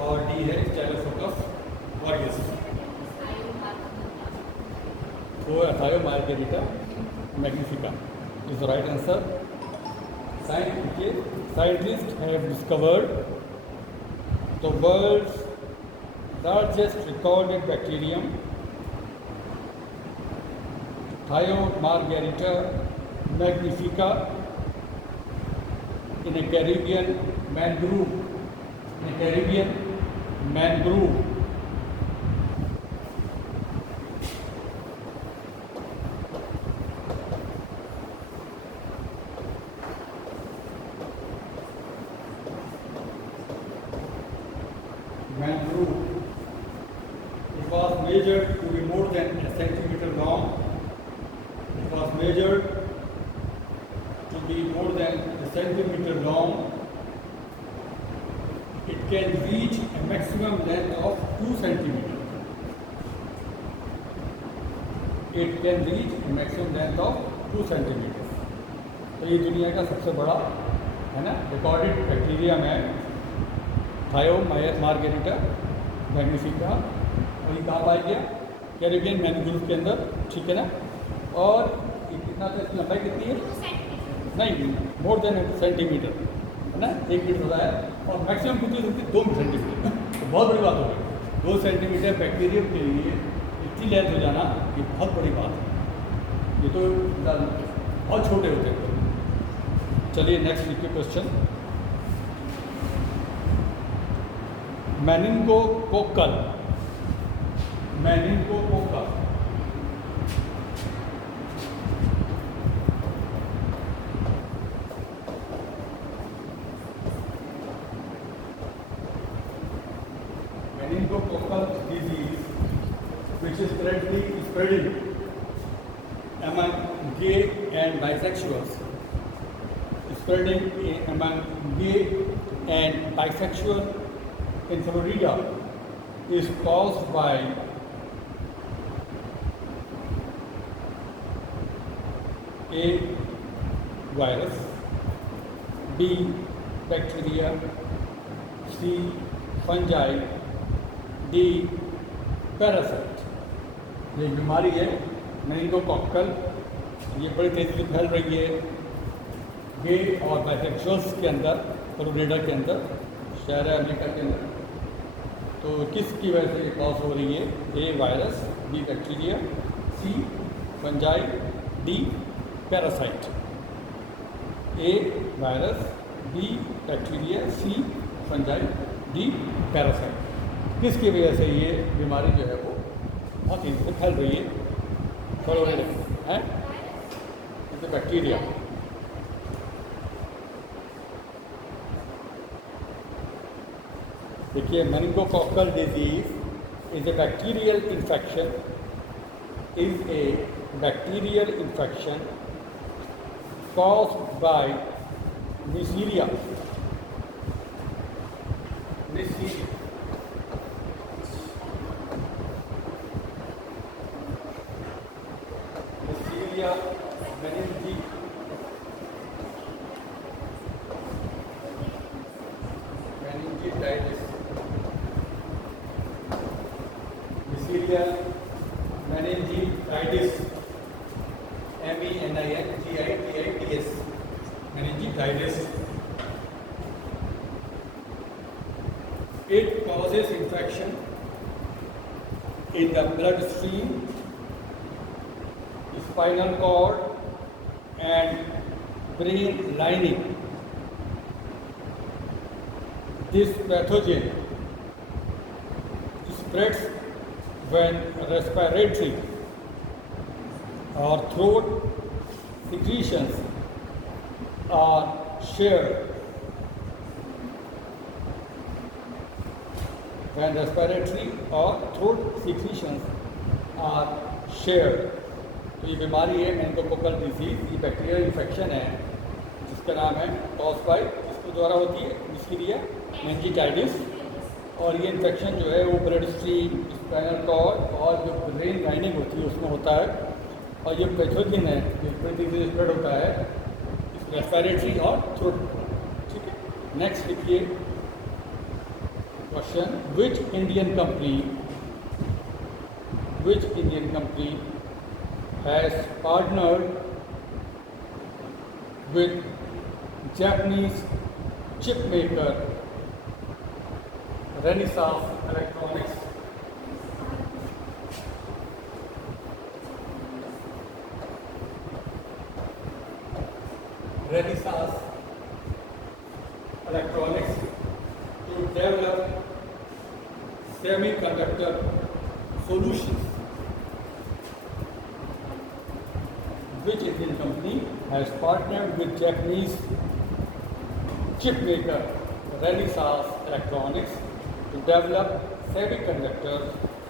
और D है Staphylococcus aureus. वो Thiomargarita magnifica is the right answer. Scientists have discovered the world's largest recorded bacterium, Thiomargarita magnifica, in a Caribbean mangrove. It was measured to be more than a centimeter long. It was measured to be more than a centimeter long. It can reach a maximum length of 2 centimeters. It can reach a maximum length of 2 centimeters. तो ये दुनिया का सबसे बड़ा है ना recorded bacterium है थायोमार्गेरिटा मैग्निफिका। और ये कहाँ पाया गया? कैरिबियन मैंग्रोव के अंदर, ठीक है ना। और ये कितना था, इसकी लंबाई कितनी है? नहीं, मोर देन सेंटीमीटर है ना, 1 मीटर होता है। और मैक्सिमम कितनी होती है? 2 सेंटीमीटर। तो बहुत बड़ी बात हो गई। 2 सेंटीमीटर बैक्टीरियम के लिए इतनी लेंथ हो जाना, ये बहुत बड़ी बात है। ये तो बहुत छोटे होते हैं। चलिए नेक्स्ट लिखिए question. मेनिनगोकोकल disease, which is currently spreading among gay and bisexuals, in Florida, is caused by A. virus, B. bacteria, C. fungi, D. parasite। ये बीमारी है मेनिनगोकोकल, ये बड़ी तेज़ी से फैल रही है गे और बाइसेक्सुअल्स के अंदर, फ्लोरिडा के अंदर, शहर है अमेरिका के अंदर। तो किसकी वजह से ये कॉज हो रही है? ए वायरस, बी बैक्टीरिया, सी फंजाई, डी पैरासाइट। ए वायरस, बी बैक्टीरिया, सी फंजाई, डी पैरासाइट। किसकी वजह से ये बीमारी जो है वो बहुत तेज़ी से फैल रही है फ्लोरिडा है? बैक्टीरिया। देखिए, meningococcal disease is a bacterial infection caused by Neisseria meningitis, MENINGITIS, meningitis. It causes infection in the bloodstream, spinal cord, and brain lining. This pathogen spreads when respiratory or throat secretions are shared. When respiratory or throat secretions are shared. तो ये बीमारी है meningococcal disease, ये bacterial infection है जिसका नाम है cause by, इसके द्वारा होती है, जिसकी है मेनिंजाइटिस। और ये इन्फेक्शन जो है वो ब्रेड स्ट्रीम, स्पाइनल कॉर्ड और जो ब्रेन लाइनिंग होती है उसमें होता है। और ये पैथोजन है, ये तेजी से स्प्रेड होता है रेस्पिरेटरी और थ्रोट। ठीक है, नेक्स्ट लिखिए question, which Indian company has partnered with Japanese chip maker Renesas Electronics. Renesas Electronics to develop semiconductor solutions. Which Indian company has partnered with Japanese chip maker Renesas Electronics to develop semiconductor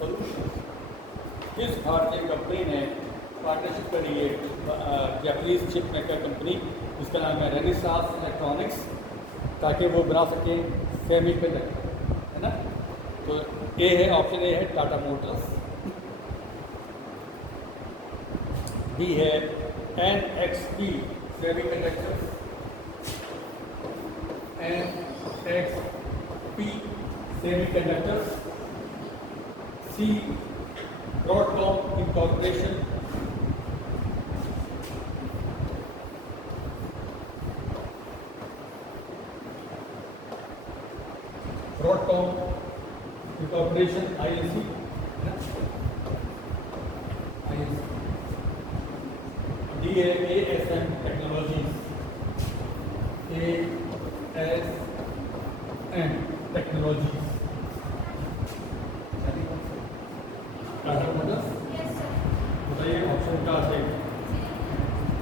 solutions? किस भारतीय company ने partnership करी है Japanese chip maker company जिसका नाम है रेनिसास electronics, ताकि वो बना सकें सेमी कंडक्टर, है ना। तो ए है, ऑप्शन ए है टाटा मोटर्स, बी है NXP semiconductor, NXP semiconductor, C Broadcom incorporation, Broadcom incorporation INC, D है ASM technologies, ASM technologies, Tata Motors. बताइए ऑप्शन का है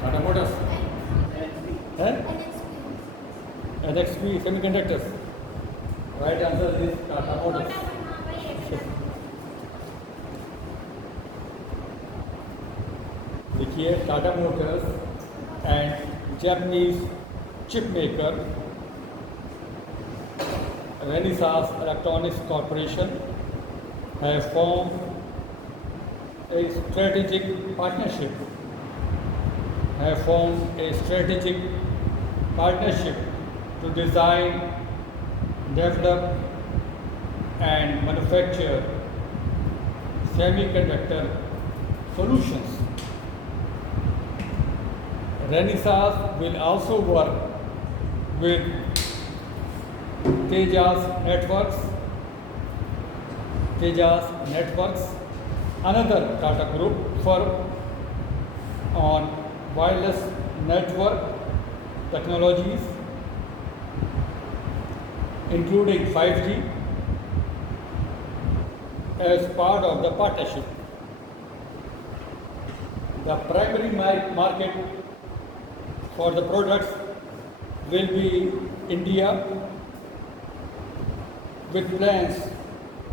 टाटा मोटर्स है, NXP semiconductors. Right answer is Tata Motors. देखिए, Tata Motors and Japanese chip maker Renesas Electronics Corporation have formed a strategic partnership to design, develop and manufacture semiconductor solutions. Renesas will also work with Tejas Networks, another Tata Group firm, on wireless network technologies including 5G as part of the partnership. The primary market for the products will be India, with plans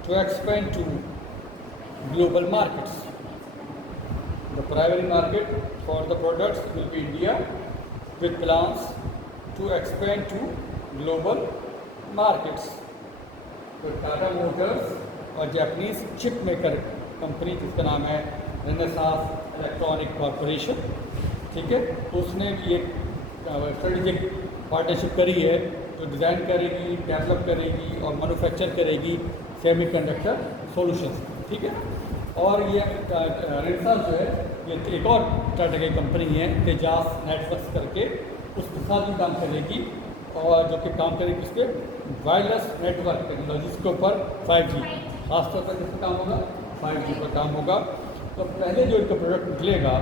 to expand to global markets. The primary market for the products will be India, with plans to expand to global markets. तो Tata Motors और Japanese chip maker company जिसका नाम है Renesas electronic corporation, ठीक है, उसने ये strategic partnership करी है, तो डिज़ाइन करेगी, डेवलप करेगी और मैन्युफैक्चर करेगी सेमीकंडक्टर सॉल्यूशंस, ठीक है। और ये रेनेसास जो है ये एक और टाटा की कंपनी है तेजास नेटवर्क्स करके, उसके साथ भी काम करेगी और जो कि काम करेगी उस पर वायरलेस नेटवर्क टेक्नोलॉजीज़ के ऊपर 5G, खासतौर पर किस पर काम होगा, 5G पर काम होगा। तो पहले जो इनका प्रोडक्ट निकलेगा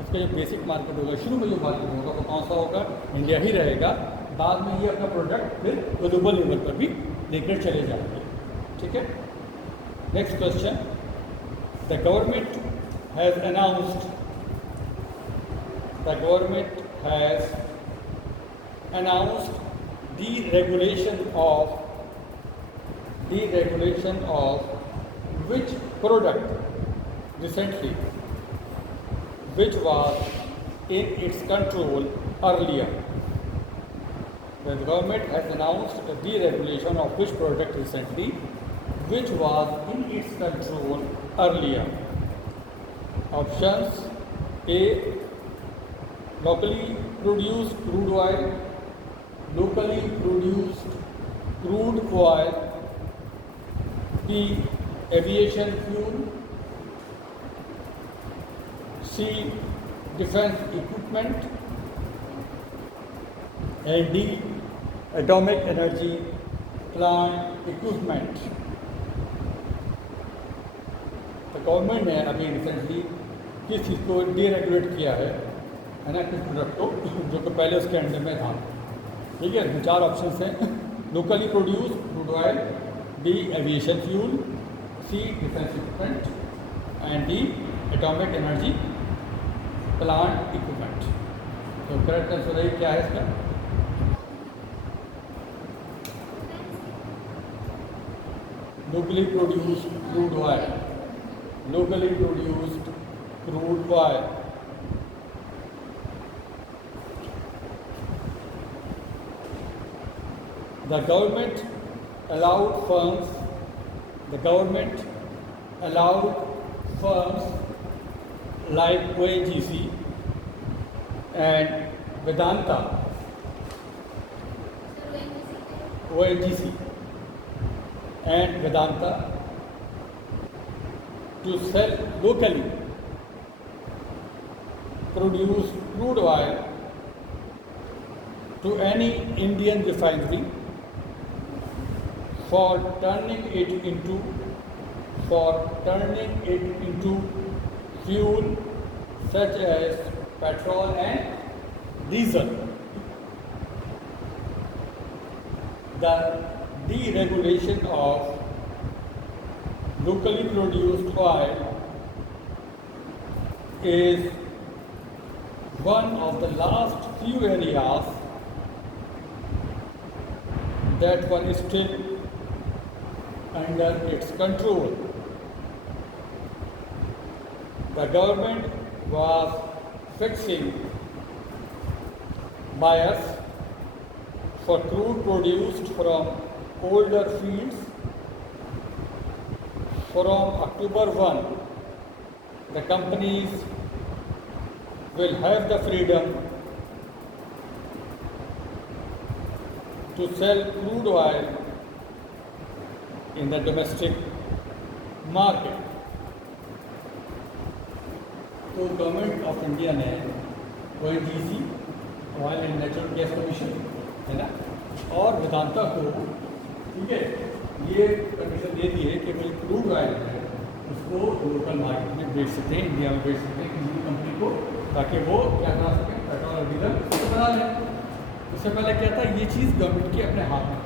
उसका जो बेसिक मार्केट होगा, शुरू में जो मार्केट होगा वो कौन सा होगा, इंडिया ही रहेगा। बाद में ये अपना प्रोडक्ट फिर ग्लोबल लेवल पर भी लेकर चले जाएंगे, ठीक है। Next question, the government has announced deregulation of which product recently, which was in its control earlier. The government has announced the deregulation of which product recently, which was in its control earlier. Options: A. Locally produced crude oil, locally produced crude oil. B. Aviation fuel. C. Defense equipment. And D. Atomic energy plant equipment. तो government ने अभी recently किस चीज़ को deregulate किया है ना, किस product को, जो कि पहले उसके अंडर में था। ठीक है, इसमें 4 ऑप्शंस हैं: locally produce crude oil, B aviation fuel, C defence equipment and D atomic energy plant equipment. तो करेक्ट आंसर क्या है इसका? Locally produced crude oil, locally produced crude oil. The government allowed firms like ONGC and Vedanta, ONGC and Vedanta to sell locally produced crude oil to any Indian refinery for turning it into fuel such as petrol and diesel. The deregulation of locally produced oil is one of the last few areas that were still under its control. The government was fixing buyers for crude produced from older fields. From October 1, the companies will have the freedom to sell crude oil in the domestic market. तो government of India ने ONGC, oil and natural gas commission, है ना, और वेदांता को, ठीक है, ये condition दे दी है कि भाई क्रूड ऑयल है उसको लोकल मार्केट में बेच सकते हैं, इंडिया में बेच सकते हैं किसी भी कंपनी को, ताकि वो क्या करा सकें, पेट्रोल और डीजल बना लें। उससे पहले क्या था, ये चीज़ गवर्नमेंट के अपने हाथ में,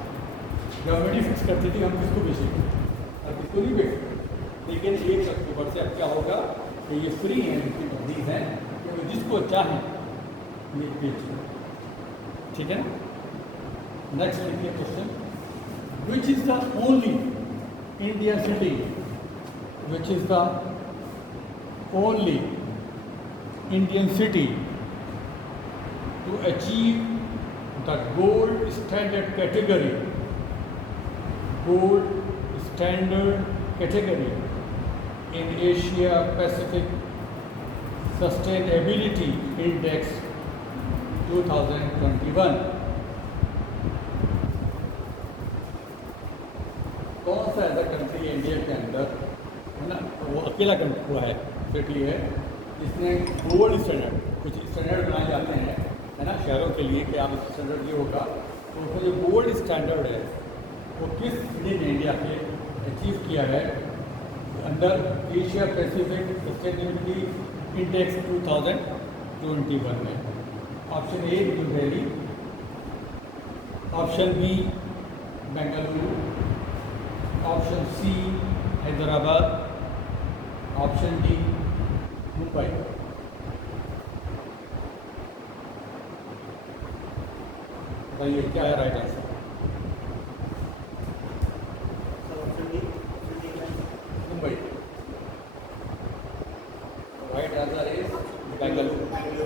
गवर्नमेंट ही फिक्स करती थी हम किसको बेचेंगे और किसको नहीं बेच सकते। लेकिन 1 अक्टूबर से अब क्या होगा कि ये फ्री हैं, जितनी कंपनीज हैं, तो जिसको चाहें ये बेच सकते। ठीक है ना। नेक्स्ट लिखिए question, which is the only Indian city, which is the only Indian city to achieve the gold standard category in Asia Pacific Sustainability Index 2021। कौन सा ऐसा कंट्री है इंडिया के अंदर, है ना, वो अकेला कंट्री हुआ है, सिटी है जिसने गोल्ड स्टैंडर्ड, कुछ स्टैंडर्ड बनाए जाते हैं, है ना, शहरों के लिए कि आप स्टैंडर्ड ये होगा, तो उसका जो गोल्ड स्टैंडर्ड है वो किस सिटी ने इंडिया के अचीव किया है under Asia Pacific sustainability index 2021 में। Option A New Delhi, option B Bengaluru, option C Hyderabad, option D Mumbai. बताइए क्या है राइट आंसर?